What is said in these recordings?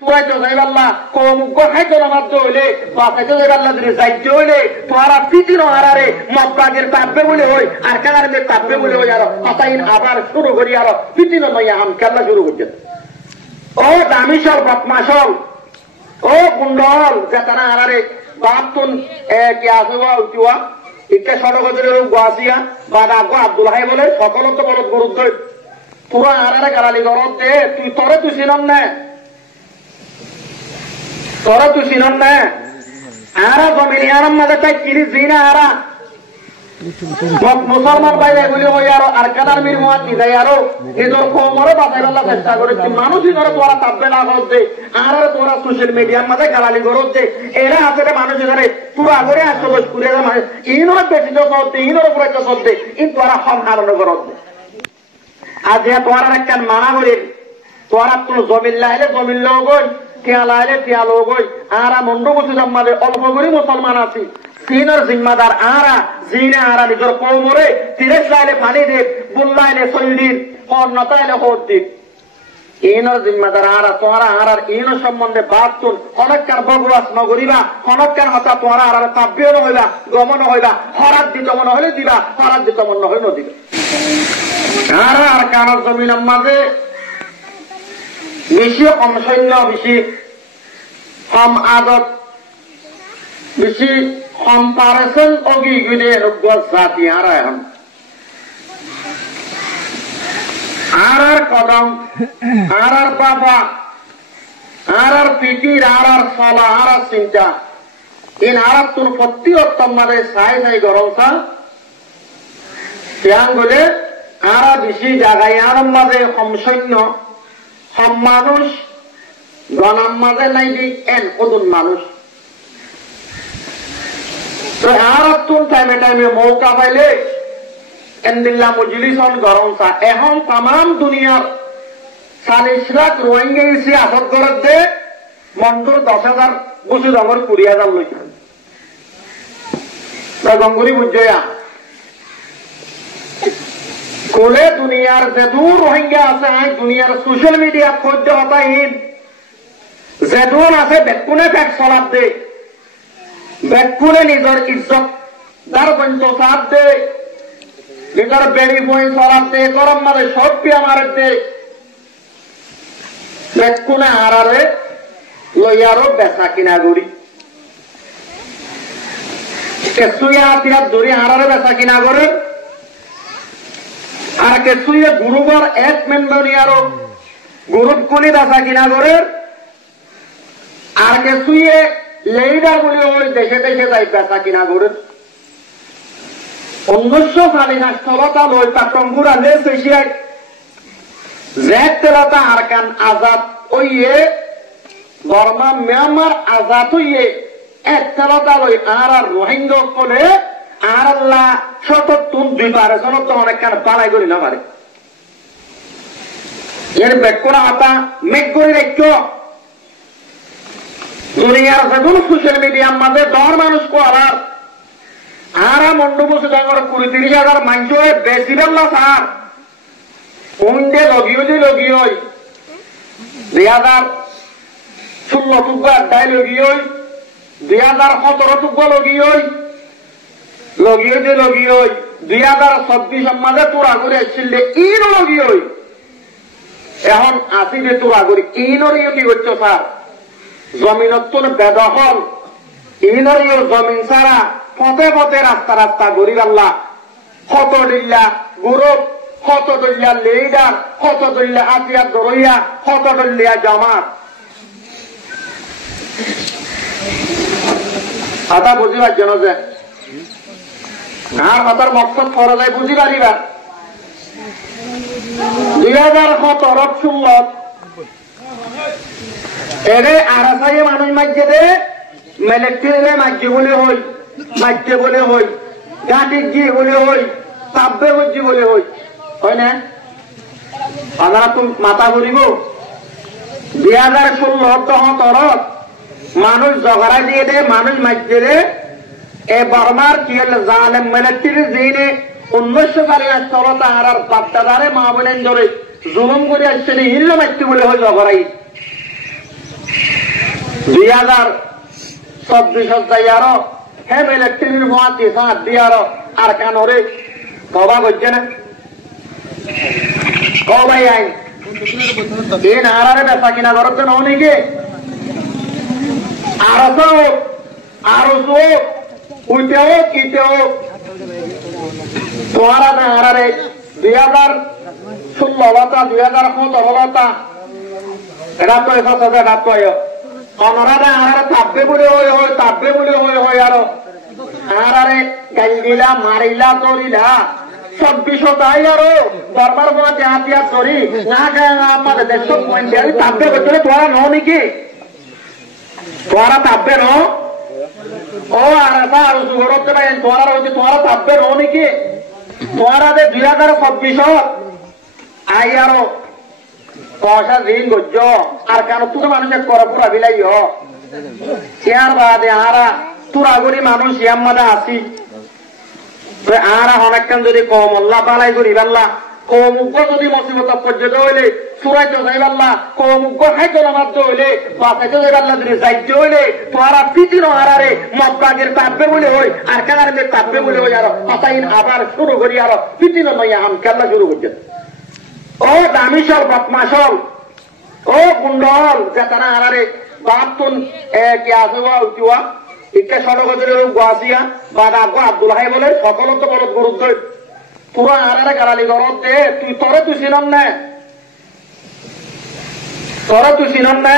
তুই তো যাইবাল্লা কমুগ্য খাইতো নামাজ হইলে বাসাইতে যাইবাল্লা যদি যাইতে হইলে তোরা পিটিনো হারারে মতবাগের তাপবে বলে হই আর কালারের তাপবে বলে হই আর হতাইন আবার শুরু করি আর পিটিনো নয় হাম খেলা শুরু করছে ও দামিসল বদমাসল ও গুন্ডল যে তারা হারারে বাপতুন কি আসবা উঠিওয়া ইচ্ছা সড়কের গুয়াশিয়া বা ডাকবো আব্দুল হাই বলে সকল তো বড় গুরুত্ব তোরা হারারে গালালি গরত দে তুই তোরে তুই চিনন না তোরা তুই চিনন না আরা জমিন আরাম মাঝে তাই কিরি জিনা আরা মুসলমান বাইরে এগুলি হই আরো আর কাদার মির মহাত নিজাই আরো নিজের কোমরে বাঁচাই বেলা চেষ্টা করেছি মানুষই ধরে তোরা তাপবে না করতে আর তোরা সোশ্যাল মিডিয়ার মাঝে গালালি করতে এরা আসলে মানুষের ধরে পুরো আগরে আসতে বস করে ইনর বেশি করতে ইনর উপরে করতে ইন তোরা হম হারানো করতে আজ তোরা একটা মানা করি তোরা তোর জমিন লাইলে জমিন লোক টিয়া লাইলে টিয়া লোক আর মন্ড বসে জন্মালে অল্প করে মুসলমান আছি তিনের জিম্মাদার আরা জিনে আরা নিজের কোমরে তিরেশ লাইলে পানি দিন বুল্লাইলে শরীর অন্যতাইলে হোদ দিন ইনর জিম্মাদার আরা তোরা আরার ইনর সম্বন্ধে বাদ তুন অনেককার বগুয়াস নগরিবা অনেককার হতা তোরা আরার কাব্যও নহইবা গমন হইবা হরাত দিত মনে হলে দিবা হরাত দিত মনে হইল দিবা আরা আর কানার জমিনের মাঝে বেশি কম সৈন্য বেশি কম আদত বেশি কম্পারেশন অগিগুলি জাতি আর এখন আর কদম আর বাবা আর পিটির আর সলা আর চিন্তা ইন আর তোর প্রতি উত্তম মানে সাই সাই গরমটা ত্যাগ বলে আর বেশি জায়গায় আর মাঝে কম সৈন্য সব মানুষ গণার মাঝে নাই দি এন কদুন মানুষ তো আর তুন টাইমে টাইমে মৌকা পাইলে এন্দিল্লা মজলিসন গরম চা এখন তাম দুনিয়ার 40 লাখ রোহিঙ্গা এসে আসত গরত দে মন্ডুর 10,000 বসু ডাঙর 20,000 লই গঙ্গুরি বুঝয়া কোলে দুনিয়ার যে দূর রোহিঙ্গা আছে দুনিয়ার সোশ্যাল মিডিয়া খোঁজ হতাহীন যে দূর আছে বেকুনে ফেক চলাপ দে বেকুনে নিজের ইজ্জত দার পর্যন্ত চাপ দে নিজের বেড়ি বই চলাপ দে গরম মারে সব পিয়া মারে দে বেকুনে হারারে লইয়ারও বেচা কিনা করি কেসুয়া হাতিয়ার ধরি হারারে বেচা কিনা করে আর কেসুয়ে গুরুবার এক মেম্বরিয়ারও গুরুপ কোনি বেচা কিনা করে আর কেসুয়ে লেইডার বলে ওই দেশে দেশে যাই বেচা কিনা করে 1940 স্থলতা লই পাট্টমপুরা লে সেশিয়ায় জেট তেলাতা আরকান আজাদ ওইয়ে বর্মা মিয়ানমার আজাদ হইয়ে এক তেলাতা লই আর রোহিঙ্গা কলে আর আল্লাহ শততুন 2 তো অনেকখান বালাই করি না পারে এর বেকুনা হাতা মেঘ করে রাখো দুনিয়ার যেগুলো সোশ্যাল মিডিয়ার মাঝে 10 মানুষ করার আর মন্ডু বসে ডাঙর 20-30,000 মানুষ বেশি বেলা সার কোনটে লগিও 2016 টুকু আড্ডায় লগিও 2017 টুকু লগিও 2024 মাঝে তোরা করে আসছিল ইন লগিও এখন আসিলে তোরা করি ইনরিও কি করছো স্যার জমিনত বেদখল ইনরিও জমিন ছাড়া পথে পথে রাস্তা রাস্তা গরিব আল্লাহ কত দিল্লা গ্রুপ কত দলিয়া লিডার কত দলিয়া আতিয়া দরইয়া কত দলিয়া জামাত আদা বুঝিবার জন্য যে আর হাতার মকসদ ফরা যায় বুঝি পারিবা 2017 ষোলত এরে আরাসাইয়ে মানুষ মাঝে দে মেলেক্ট্রিলে মাঝে বলে হই গাঁটির জি বলে হই তাব্বে বুঝি বলে হই হয় না আপনারা তো মাথা ঘুরিব 2016 মানুষ জগড়া দিয়ে দে মানুষ মাঝে দে এ বর্মার কি হল জালেম মিলিটারি জিনে 1940 স্থলতা হারার বাপদাদারে মা বোনেন ধরে জুলুম করে আসছে হিল্লো মারতে বলে হয় জগড়াই 2024 আরো হেম ইলেকট্রিক মহাতি সাত দিয়ারো আর কানরে কবা করছে না কবাই আইন এই নারারে বেচা কিনা করতে ননিকে আরো উইতেও কিতেও তোমারা নারারে 2016 লতা 2017 লতা এটা তো এসব এটা তো অনরারে আনারে তাপবে বলে হয় আরো আনারে গাইলা মারিলা ধরিলা 26 তাই আরো দরবার মাঝে হাতিয়ার ধরি না আমাদের 150 পয়েন্ট তাপবে বলছে তোরা ন নাকি তোরা তাপবে ন ও আর আর সুগরতে পাই তোরা হচ্ছে তোরা তাপবে ন নাকি তোরা 2026 আই আরো পয়সা ঋণ গজ্জ আর কেন তুই মানুষের করা পুরা বিলাই ইয়ার বাদে আরা তোরা গরি মানুষ ইয়ার মাঝে আসি আরা অনেকক্ষণ যদি কম আল্লাহ বালাই করি পারলা কম উগ্র যদি মুসিবত পর্যন্ত হইলে সুরাইতে যাই পারলা কম উগ্র খাইতে নামাজ হইলে বাঁচাইতে যাই পারলা যদি যাইতে হইলে তোরা পিটিনো আরারে মতবাগের তাপবে বলে হই আর কানারের তাপবে বলে হই আর হতাইন আবার শুরু করি আর পিটিনো নয় আম খেলা শুরু করছে ও দামিসল বদমাসল ও গুন্ডল যে তারা আনারে বাপতুন কি আছে উঠিওয়া ইকে সড়কদের গুয়াশিয়া বা ডাকবো আব্দুল হাই বলে সকলত বড় গুরুত্ব পুরো আনারে গালালি গরত দে তুই চিনম না তুই চিনম না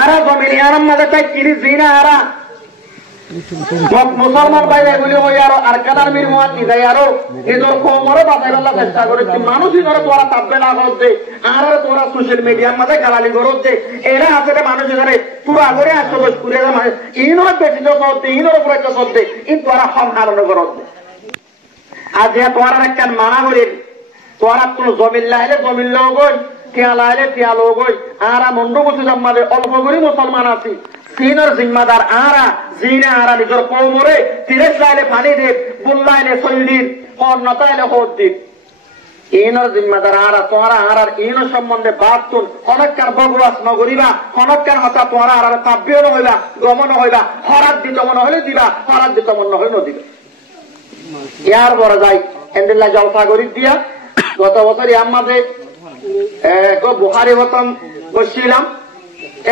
আরা জমিনি আরাম মাঝে তাই কিরি জিনা আরা মুসলমান বাইরে বলি হই আরো আর কানার মির মহাতি যাই আরো এদের কোমরে বাঁচাই পাল্লা চেষ্টা করেছি মানুষই ধরে তোরা তাপবে না করতে আর তোরা সোশ্যাল মিডিয়ার মাঝে গালালি করতে এরা আসলে মানুষ ধরে পুরা করে আসতে দোষ করে ইনর বেশিত করতে ইনর উপরে করতে ইন তোরা হম হারানো করতে আর যে তোরা একটা মানা করি তোরা তোর জমিন লাইলে জমিন লোক গই টিয়া লাইলে টিয়া লোক গই আর মন্ড বসে জন্মালে অল্প করে মুসলমান আছি সিনের জিম্মাদার আরা জিনে আরা নিজের কৌমরে তিরেশ লাইলে পানি দিন বুল্লাইলে চল্লিন নতাইলে হোদ দিন ইনর জিম্মাদার আরা তোরা আরার ইন সম্বন্ধে বাতুন অনেককার বগুয়াস নগরিবা অনেককার হতা তোরা আরার তাব্যও নহইবা গমন হইবা হরাত দিত মনে হলে দিবা হরাত দিত মনে হলে নদিবা ইয়ার বড় যাই এন্দিল্লা জলসা করি দিয়া গত বছর আমাদের বুহারি হতম বসছিলাম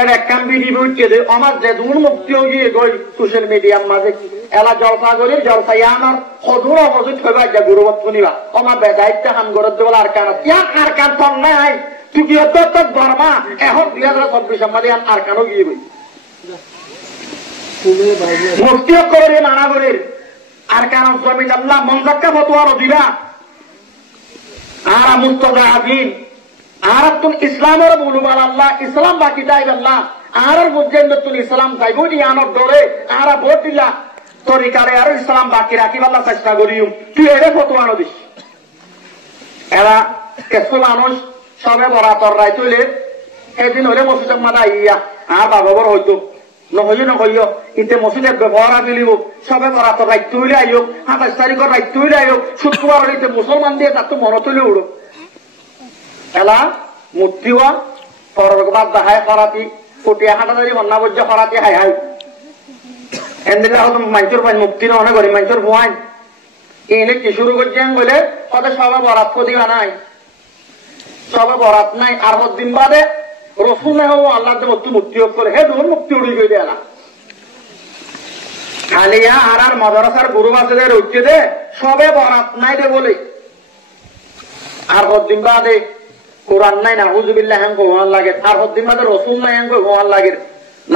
এর একখান ভিডিও উঠছে যে আমার যে দূর মুক্তিও গিয়ে গই সোশ্যাল মিডিয়ার মাঝে এলা জলসা করি জলসাই আমার সদূর অবস্থিত হইবা যা গুরুবত শুনিবা আমার বেদায়িত্ব হাম গরত দেবল আর কান ইয়াক আর কান তন নাই তুই কি ধর্মা এখন 2026 মাঝে আর কানও গিয়ে বই মুক্তিও করে মানা করে আর কান জমিন আল্লাহ মনজাক্কা ফতোয়া দিবা আর মুস্তাজা আবিন আর তুম ইসলামের বলুবাল আল্লাহ ইসলাম বাকি যাইব আল্লাহ আর বুঝছেন তুই ইসলাম যাইব নি আনর ধরে আর ভোট দিলা তরিকারে আর ইসলাম বাকি রাখিব আল্লাহ চেষ্টা করিও তুই এরে ফতোয়া দিস এরা কিছু মানুষ সবে বরাতর রাই তুলে সেদিন হলে মসজিদের মাথা ইয়া আর বাবার হইতো নহইও ইতে মসজিদের ব্যবহার মিলিব সবে বরাতর রাই তুলে আইও 27 তারিখের রাই তুলে আইও শুক্রবার ইতে মুসলমান দিয়ে তার তো মনে তুলে উড়ো এলা মূর্তিওয়া পরবাদ দাহায় খরাতি কোটিয়া হাঁটাদারি মন্না বজ্য খরাতি হাই হাই এন্দিল্লা হতো মাঞ্চুর পাই মুক্তি না অনেক করি মাঞ্চুর ভুয়াইন এনে কি শুরু করছেন বলে কত সবে বরাত দিবা নাই সবে বরাত নাই আর দিন বাদে রসুল না হবো আল্লাহ মুক্তি করে হে ধরুন মুক্তি উড়ি গই দেলা খালিয়া আর মাদ্রাসার গুরু বাসেদের উঠছে দে সবে বরাত নাই দে বলে আর দিন বাদে কোরআন নাই নাউযুবিল্লাহ হাঙ্গ হওয়ার লাগে আর হদ্দিন মাদের রসুল নাই হাঙ্গ হওয়ার লাগে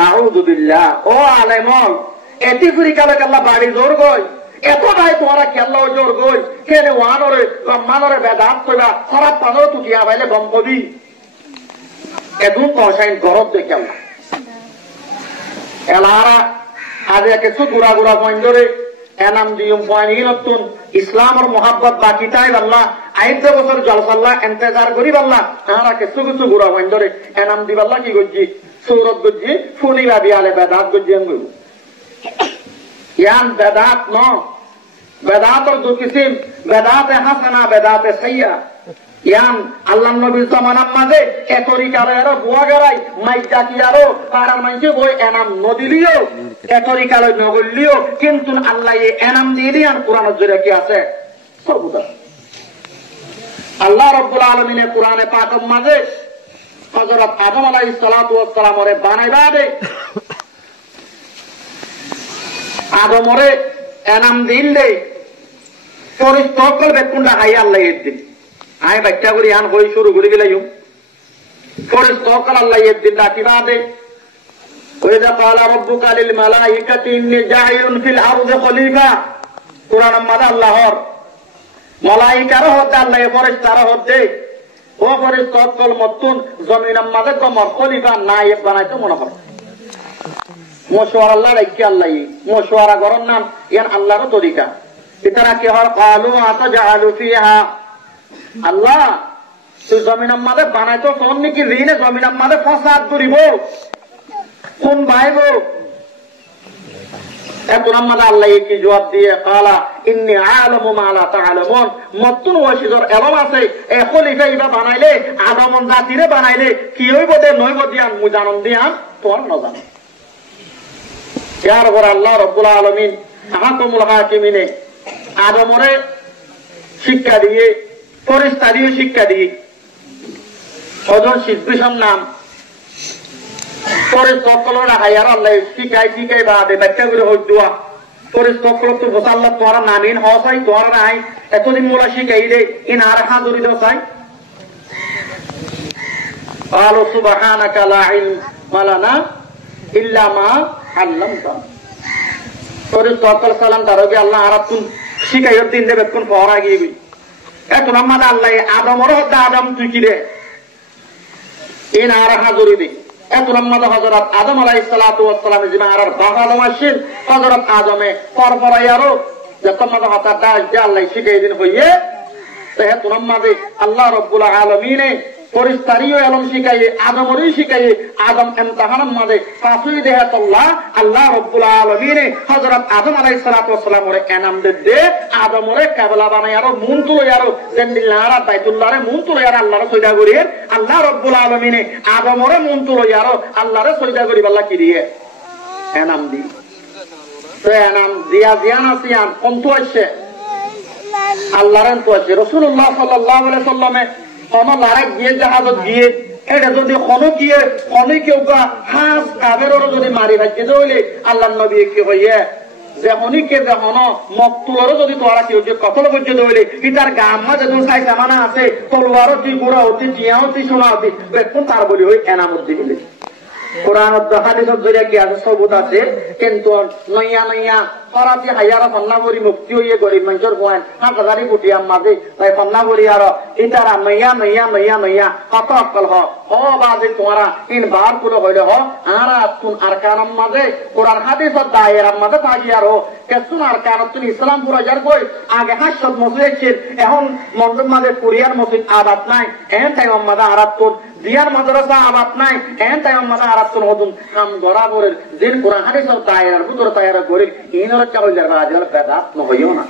নাউযুবিল্লাহ ও আলেমন এটি ফিরি কালে কাল্লা বাড়ি জোর গই এত নাই তোমরা কেল্লা জোর গই কেনে ওয়ানরে রহমানরে বেদাত কইবা খারাপ পানো তুকিয়া বাইলে গম কবি এদু পয়সাইন গরব দে কেল্লা এলারা আজ কিছু গুড়া গুড়া পয়েন্ট ধরে এনাম দিয়ম পয়েন্ট নতুন ইসলামের মোহাব্বত বাকি তাই আল্লাহ আইদ বছর জলসাল্লাহ ইন্তজার করি আল্লাহ আমরা কিছু কিছু গুড়া পয়েন্ট ধরে এনাম দিব আল্লাহ কি করছি সৌরভ করছি ফুলি ভাবি আলে বেদাত করছি ইয়ান বেদাত ন বেদাতর দু কিসিম বেদাতে হাসানা বেদাতে সাইয়া ইয়ান আল্লাহ নবীর জামানার মাঝে এ তরিকার আরো বুয়া গেরাই মাইকা কি আরো পাড়ার মানুষে বই এনাম নদিলিও এ তরিকার নগরলিও কিন্তু আল্লাহ এনাম দিয়ে দিয়ান কোরআনের জোরে কি আছে সর্বদা আল্লাহ রাব্বুল আলামিনের কোরআনে পাকের মাঝে হযরত আদম আলাইহিস সালাতু ওয়াস সালামরে বানাইবা দে আদমরে এনাম দিলে পরিস্থিতি বেকুন্ডা আই আল্লাহ এদিন আয় বাচ্চা করি আন হই শুরু করে গেলাইও পরিস্থিতি আল্লাহ এদিন রাতিবা দে ওয়াইদা ক্বালা রাব্বুকা লিল মালাইকাতি ইন্নী জাইলুন ফিল আরদি খলিফা কোরআনের মাঝে আল্লাহর মালাইকার হতে আল্লাহ ফেরেশতারা হতে ও পরিস্থিতি মতন জমিনের মাঝে কমর খলিফা নায়েব বানাইতে মনে হয় মশওয়ারা আল্লাহ রাখি আল্লাহ মশওয়ারা করার নাম ইয়ান আল্লাহর তরিকা ইতারা কি হয় ক্বালু আতাজালু ফিহা আল্লাহ তুই জমিনের মাঝে বানাইতো কোন নাকি ঋণে জমিনের মাঝে ফসাদ করিব কোন ভাইব এখন আমাদের আল্লাহ কি জবাব দিয়ে ক্বালা ইন্নী আ'লামু মা লা তা'লামুন মতন ওয়াশিদর এলম আছে এ খলিফা ইবা বানাইলে আদম জাতিরে বানাইলে কি হইব দে নইব দিয়ান মু জানন দিয়ান তোর না জানো ইয়ার পর আল্লাহ রাব্বুল আলামিন আহকামুল হাকিমিনে আদমরে শিক্ষা দিয়ে ফেরেশতাদের শিক্ষা দিয়ে ওজন সিদ্ধম নাম ফেরেশতারা হায়ার আল্লাহ শিখাই বাদে বাচ্চা করে হই দোয়া ফেরেশতারা তো বসাল্লাহ তোরা নামিন হসাই তোরা নাই এতদিন মোলা শিখাই দে ইন আর হাজুরি দাও চাই قالوا سبحانك لا علم لنا إلا ما علمتنا ফেরেশতারা সালাম দারোগে আল্লাহ আরাতুন শিখাইর দিন দেবে কোন পড়া গিয়ে এখন আমাদের আল্লাহ আদমর হতে আদম তুই কি রে ইন আর হাজুরি দে এখন আমাদের হযরত আদম আলাইহিস সালাতু ওয়াস সালাম জিমা আর বাগালো মাসিন হযরত আদমে পরপরায়ারো যত আমাদের হতা দাস যে আল্লাহ শিখাই দিন হইয়ে এখন আমাদের আল্লাহ রাব্বুল আলামিনে ফেরেশতারিও এলম শিখাই আদমরই শিখাই আদম ইমতিহানের মাঝে পাঁচই দেহাতুল্লাহ আল্লাহ রাব্বুল আলামিন হযরত আদম আলাইহিস সালাতু ওয়াস সালামরে এনাম দে আদমরে কিবলা বানায়ারো মুন তুলয়ারো জেন্দিল্লাহর বাইতুল্লাহরে মুন তুলয়ার আল্লাহর সজদা করিয়ে আল্লাহ রাব্বুল আলামিন আদমরে মুন তুলয়ারো আল্লাহরে সজদা করি আল্লাহ কি দিয়ে এনাম দি তো এনাম দিয়া জিয়ান আসিয়ান কোনতো আছে আল্লাহর তো আছে রাসূলুল্লাহ সাল্লাল্লাহু আলাইহি সাল্লামে কোন লড়াই গিয়ে জাহাজত গিয়ে এটা যদি কোনো গিয়ে কোনো কেউ হাঁস কাবেরও যদি মারি ভাজছে তাহলে আল্লাহ নবী কি হইয়ে যে অনেকে যে হন মকতুলরও যদি তোরা কেউ যে কতল পর্যন্ত হইলে কি তার গাম মাঝে যখন সাই জামানা আছে তলোয়ারও তুই গোড়া হতি টিয়া হতি সোনা হতি বেতন তার বলি হই এনামত দিলে কোরআন হাদিসের জরিয়া কি আছে সবুত আছে কিন্তু নইয়া নইয়া ফরাতি হায়ারা ফন্নাবরি মুক্তি হইয়ে গরিব মানুষের কোয়ান হাজারি কুটিয়ার মাঝে তাই ফন্নাবরি আর ইতারা নইয়া নইয়া নইয়া নইয়া কত অকল হ বাজে তোমারা ইন বার পুরো হইলে আর তুন আরকানের মাঝে কোরআন হাদিসের দায়েরার মাঝে থাকি আর কেসুন আরকানত তুন ইসলাম পুরো যার কই আগে হাসত মসজিদ ছিল এখন মন্ডপ মাঝে কুরিয়ার মসজিদ আবাদ নাই এখন তাই মাঝে আরাত তোর দিয়ার মাদ্রাসা আবাদ নাই এখন তাই মাঝে আরাত তোর হতুন কাম গড়াবরের দিন কোরআন হাদিসের দায়েরার ভিতরে তায়ারা গরিব ইনর চাউল যার বাজার বেদাত নহইও না